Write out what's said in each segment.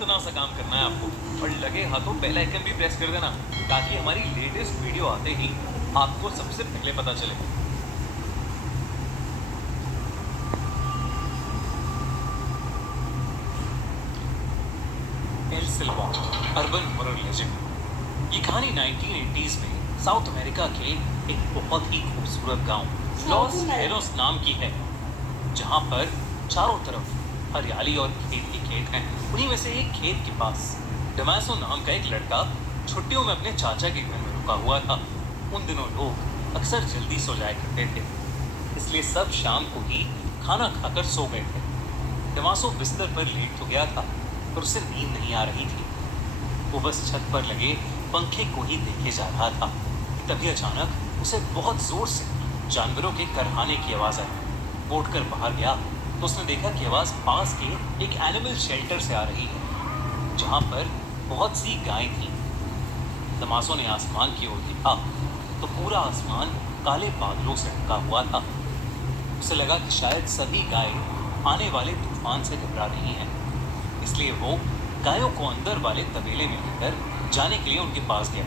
इतना सा काम करना है आपको और लगे हाथों बेल आइकन भी प्रेस कर देना ताकि हमारी लेटेस्ट वीडियो आते ही आपको सबसे पहले पता चले। El Silbon urban horror legend. ये कहानी 1980s में साउथ अमेरिका के एक बहुत ही खूबसूरत गांव लॉस एलोस नाम की है, जहां पर चारों तरफ हरियाली और खेत ही खेत हैं। उन्हीं में से एक खेत के पास डमासो नाम का एक लड़का छुट्टियों में अपने चाचा के घर में रुका हुआ था। उन दिनों लोग अक्सर जल्दी सो जाया करते थे, इसलिए सब शाम को ही खाना खाकर सो गए थे। डमासो बिस्तर पर लेट तो गया था पर उसे नींद नहीं आ रही थी। वो बस छत पर लगे पंखे को ही देखे जा रहा था। तभी अचानक उसे बहुत जोर से जानवरों के करहाने की आवाज आई। वो उठकर बाहर गया तो उसने देखा कि आवाज पास के एक एनिमल शेल्टर से आ रही है, जहां पर बहुत सी गायें थीं। डमासो ने आसमान की ओर देखा तो पूरा आसमान काले बादलों से ढका हुआ था। उसे लगा कि शायद सभी गायें आने वाले तूफान से घबरा रही हैं, इसलिए वो गायों को अंदर वाले तबेले में लेकर जाने के लिए उनके पास गया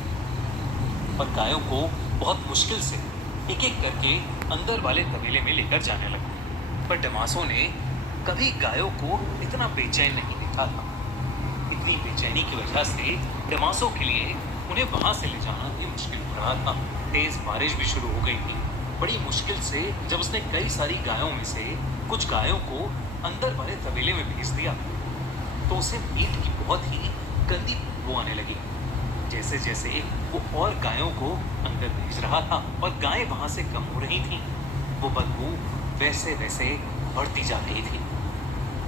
और गायों को बहुत मुश्किल से एक एक करके अंदर वाले तबेले में लेकर जाने लगा। पर डमासो ने कभी गायों को इतना बेचैन नहीं देखा था। इतनी बेचैनी की वजह से डमासो के लिए उन्हें वहां से ले जाना भी मुश्किल हो रहा था। तेज बारिश भी शुरू हो गई थी। बड़ी मुश्किल से जब उसने कई सारी गायों में से कुछ गायों को अंदर वाले तबेले में भेज दिया तो उसे मीट की बहुत ही गंदी बदबू आने लगी। जैसे जैसे वो और गायों को अंदर भेज रहा था और गायें वहां से कम हो रही थीं, वो बदबू वैसे वैसे बढ़ती जा रही थी।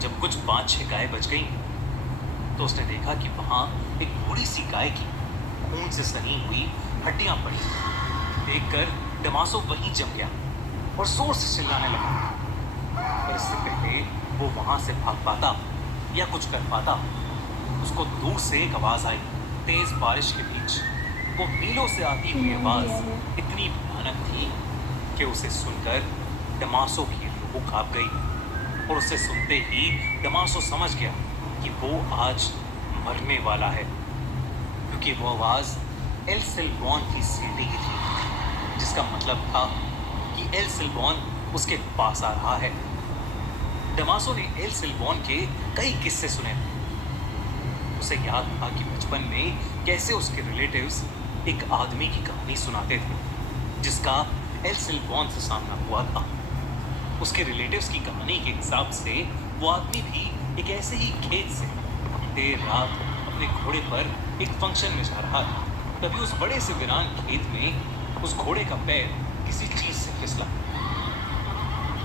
जब कुछ 5-6 गायें बच गईं, तो उसने देखा कि वहां एक बूढ़ी सी गाय की खून से सनी हुई हड्डियां पड़ी। देखकर डमासो वहीं जम गया और जोर से चिल्लाने लगा। पर इससे पहले वो वहां से भाग पाता या कुछ कर पाता, उसको दूर से एक आवाज आई। तेज बारिश के बीच वो मीलों से आती हुई आवाज इतनी भयानक थी कि उसे सुनकर डमासो की रूह कांप गई और उसे सुनते ही डमासो समझ गया कि वो आज मरने वाला है, क्योंकि वो आवाज एल सिल्वॉन की सीटी की थी, जिसका मतलब था कि एल सिल्वॉन उसके पास आ रहा है। डमासो ने एल सिल्वॉन के कई किस्से सुने थे। उसे याद था कि बचपन में कैसे उसके रिलेटिव्स एक आदमी की कहानी सुनाते थे जिसका एल सिल्वॉन से सामना हुआ था। उसके रिलेटिव्स की कहानी के हिसाब से वो आदमी भी एक ऐसे ही खेत से देर रात अपने घोड़े पर एक फंक्शन में जा रहा था। तभी उस बड़े से वीरान खेत में उस घोड़े का पैर किसी चीज से फिसला।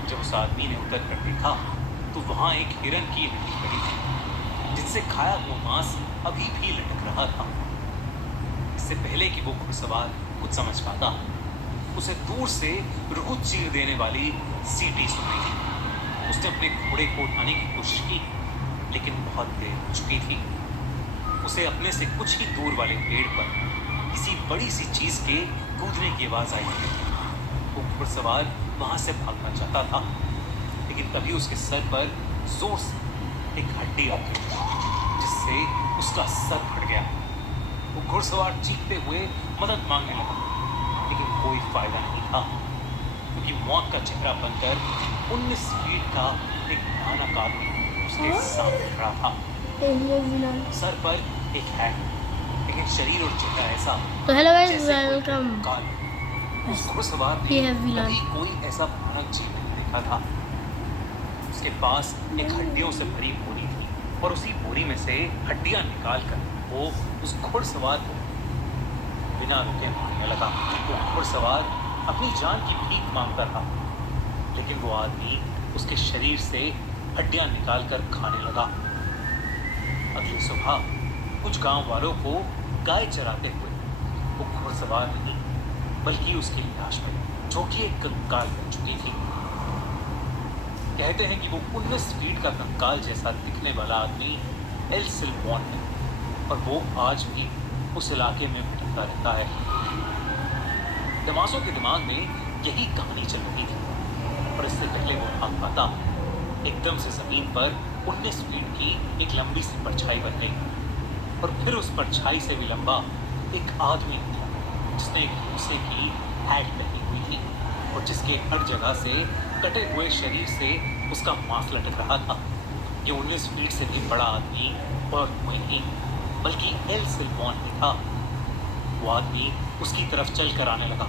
जब उस आदमी ने उतर कर देखा तो वहां एक हिरन की हड्डी पड़ी थी, जिनसे खाया हुआ मांस अभी भी लटक रहा था। इससे पहले कि वो घुड़सवार कुछ समझ पाता, उसे दूर से रूह चीर देने वाली सीटी सुन रही थी। उसने अपने घोड़े को उठाने की कोशिश की, लेकिन बहुत देर हो चुकी थी। उसे अपने से कुछ ही दूर वाले पेड़ पर किसी बड़ी सी चीज के कूदने की आवाज आई। वो घुड़सवार वहां से भागना चाहता था, लेकिन तभी उसके सर पर जोर से एक हड्डी आ गई, जिससे उसका सर फट गया। वो घुड़सवार चीखते हुए मदद मांगने लगा, लेकिन कोई फायदा नहीं था, क्योंकि मौत का चेहरा बनकर 19 फीट का एक भयानक आदमी उसके सामने खड़ा था। सर पर एक हैट, लेकिन शरीर और चेहरा ऐसा तो हेलो गाइस, जैसे कोई वेलकम। काल। उस घुड़सवार ने कभी कोई ऐसा भयानक जीव नहीं देखा था। उसके पास एक हड्डियों से भरी बोरी थी और उसी बोरी में से हड्डियां निकालकर वो उस घुड़सवार को बिना रुके मारने लगा। वो घुड़सवार अपनी जान की भीख मांगता था, लेकिन वो आदमी उसके शरीर से हड्डियां निकालकर खाने लगा। अगली सुबह कुछ गांव वालों को गाय चराते हुए वो घुड़सवार नहीं बल्कि उसकी लाश मिली, जो कि एक कंकाल बन चुकी थी। कहते हैं कि वो 19 फीट का कंकाल जैसा दिखने वाला आदमी एल सिल्वॉन है और वो आज भी उस इलाके में भटकता रहता है। डमासो के दिमाग में यही कहानी चल रही थी, और इससे पहले वो भाग पाता, एकदम से जमीन पर 19 फीट की एक लंबी सी परछाई बन गई और फिर उस परछाई से भी लंबा एक आदमी था जिसने एक भूसे की हैट पहनी हुई थी और जिसके हर जगह से कटे हुए शरीर से उसका मांस लटक रहा था। ये 19 फीट से भी बड़ा आदमी और कोई नहीं बल्कि एल सिल्वॉन ही था। वो आदमी उसकी तरफ चल कर आने लगा,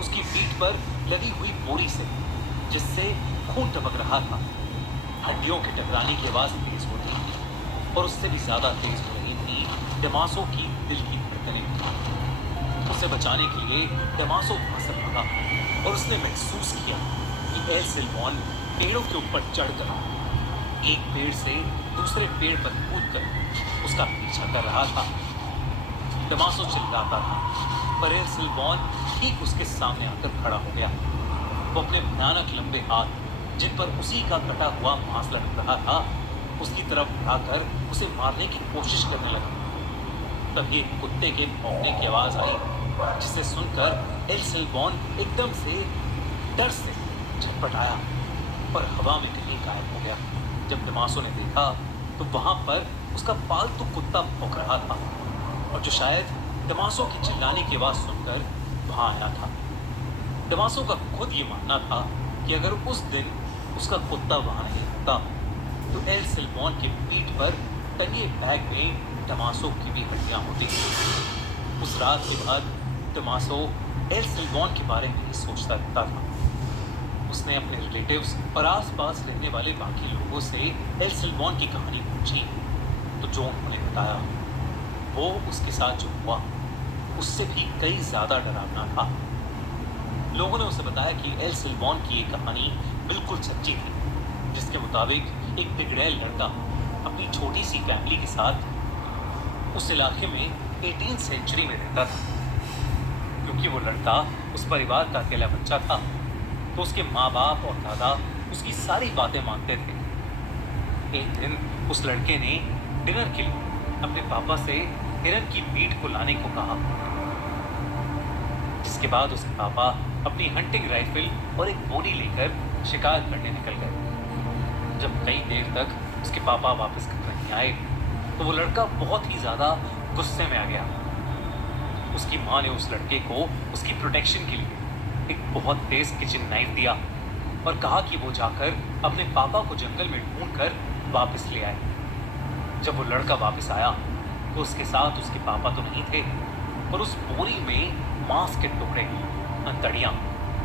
उसकी पीठ पर लगी हुई बोरी से जिससे खून टपक रहा था। हड्डियों के टकराने की आवाज तेज हो रही थी और उससे भी ज्यादा तेज हो रही थी डमासो की दिल की धड़कनें। उसे बचाने के लिए डमासो वहां से भागा और उसने महसूस किया कि एल सिल्वॉन पेड़ों के ऊपर चढ़कर एक पेड़ से दूसरे पेड़ पर कूदकर उसका पीछा कर रहा था। डमासो चिल्लाता था पर एल सिल्वॉन ठीक उसके सामने आकर खड़ा हो गया। वो अपने भयानक लंबे हाथ जिन पर उसी का कटा हुआ मांस लटक रहा था उसकी तरफ बढ़ाकर उसे मारने की कोशिश करने लगा। तभी एक कुत्ते के भौंकने की आवाज आई जिसे सुनकर एल सिल्वॉन एकदम से डर से झटपटाया और हवा में कहीं गायब हो गया। जब डमासो ने देखा तो वहां पर उसका पालतू कुत्ता भौंक रहा था और जो शायद डमासो की चिल्लाने की आवाज सुनकर वहां आया था। डमासो का खुद ये मानना था कि अगर उस दिन उसका कुत्ता वहां नहीं होता तो एल सिल्वॉन के पीठ पर टंगे बैग में डमासो की भी हड्डियां होती। उस रात के बाद डमासो एल सिल्वॉन के बारे में ही सोचता रहता था। उसने अपने रिलेटिव्स और आसपास रहने वाले बाकी लोगों से एल सिल्वॉन की कहानी पूछी तो जो उन्होंने बताया वो उसके साथ जो हुआ उससे भी कई ज्यादा डरावना था। लोगों ने उसे बताया कि एल सिल्वॉन की एक कहानी बिल्कुल सच्ची थी जिसके मुताबिक एक बिगड़ैल लड़का अपनी छोटी सी फैमिली के साथ उस इलाके में 18th सेंचुरी में रहता था। क्योंकि वो लड़का उस परिवार का अकेला बच्चा था तो उसके माँ बाप और दादा उसकी सारी बातें मानते थे। एक दिन उस लड़के ने डिनर के लिए अपने पापा से हिरन की मीट को लाने को कहा, जिसके बाद उसके पापा अपनी हंटिंग राइफल और एक बोरी लेकर शिकार करने निकल गए। जब कई देर तक उसके पापा वापस घर नहीं आए तो वो लड़का बहुत ही ज्यादा गुस्से में आ गया। उसकी माँ ने उस लड़के को उसकी प्रोटेक्शन के लिए एक बहुत तेज किचन नाइफ दिया और कहा कि वो जाकर अपने पापा को जंगल में ढूंढकर वापस ले आए। जब वो लड़का वापस आया तो उसके साथ उसके पापा तो नहीं थे पर उस बोरी में मांस के टुकड़े, अंतड़ियां,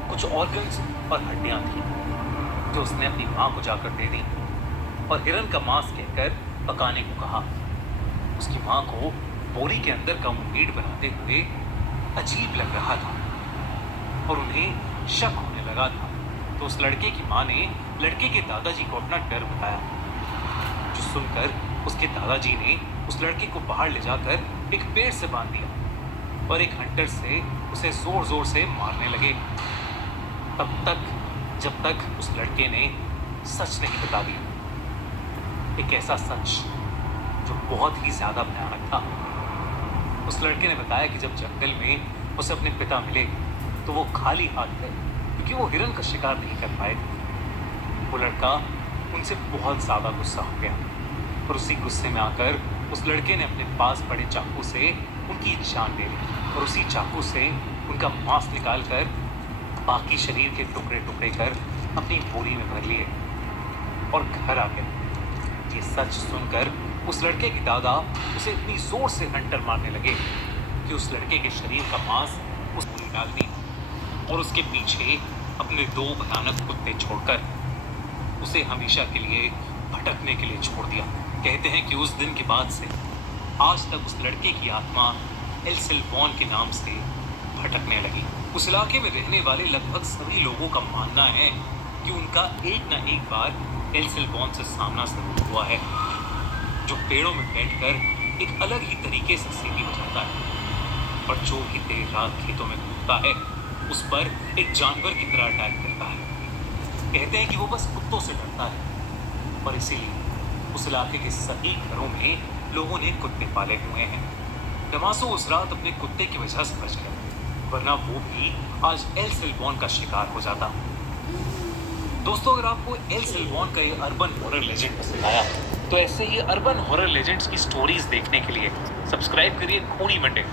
कुछ ऑर्गन्स और हड्डियां थी जो उसने अपनी माँ को जाकर दे दी और हिरन का मांस कहकर पकाने को कहा। उसकी माँ को बोरी के अंदर का मीट बनाते हुए अजीब लग रहा था और उन्हें शक होने लगा था तो उस लड़के की माँ ने लड़के के दादाजी को अपना डर बताया, जो सुनकर उसके दादाजी ने उस लड़के को बाहर ले जाकर एक पेड़ से बांध दिया और एक हंटर से उसे जोर जोर से मारने लगे तब तक जब तक उस लड़के ने सच नहीं बता दिया। एक ऐसा सच जो बहुत ही ज्यादा भयानक था। उस लड़के ने बताया कि जब जंगल में उसे अपने पिता मिले तो वो खाली हाथ थे क्योंकि वो हिरन का शिकार नहीं कर पाए थे। वो लड़का उनसे बहुत ज्यादा गुस्सा हो गया और उसी गुस्से में आकर उस लड़के ने अपने पास पड़े चाकू से उनकी जान ले ली और उसी चाकू से उनका मांस निकालकर बाकी शरीर के टुकड़े टुकड़े कर अपनी बोरी में भर लिए और घर आ गए। ये सच सुनकर उस लड़के के दादा उसे इतनी जोर से हंटर मारने लगे कि उस लड़के के शरीर का मांस उस बोरी डाल दी और उसके पीछे अपने दो भयानक कुत्ते छोड़कर उसे हमेशा के लिए भटकने के लिए छोड़ दिया। कहते हैं कि उस दिन के बाद से आज तक उस लड़के की आत्मा एल सिल्वॉन के नाम से भटकने लगी। उस इलाके में रहने वाले लगभग सभी लोगों का मानना है कि उनका एक न एक बार एल सिल्वॉन से सामना जरूर हुआ है, जो पेड़ों में बैठकर एक अलग ही तरीके से सीटी बजाता है और जो भी देर रात खेतों में घूमता है उस पर एक जानवर की तरह अटैक करता है। कहते हैं कि वो बस कुत्तों से डरता है और इसीलिए उस इलाके के सभी घरों में लोगों ने कुत्ते पाले हुए हैं। डमासो उस रात अपने कुत्ते की वजह से बच गया, वरना वो भी आज एल सिल्वॉन का शिकार हो जाता। दोस्तों, अगर आपको एल सेल्वॉन का ये अर्बन हॉरर लेजेंड पसंद आया तो ऐसे ही अर्बन हॉरर लेजेंड्स की स्टोरीज देखने के लिए सब्सक्राइब करिए खूनी मंडे।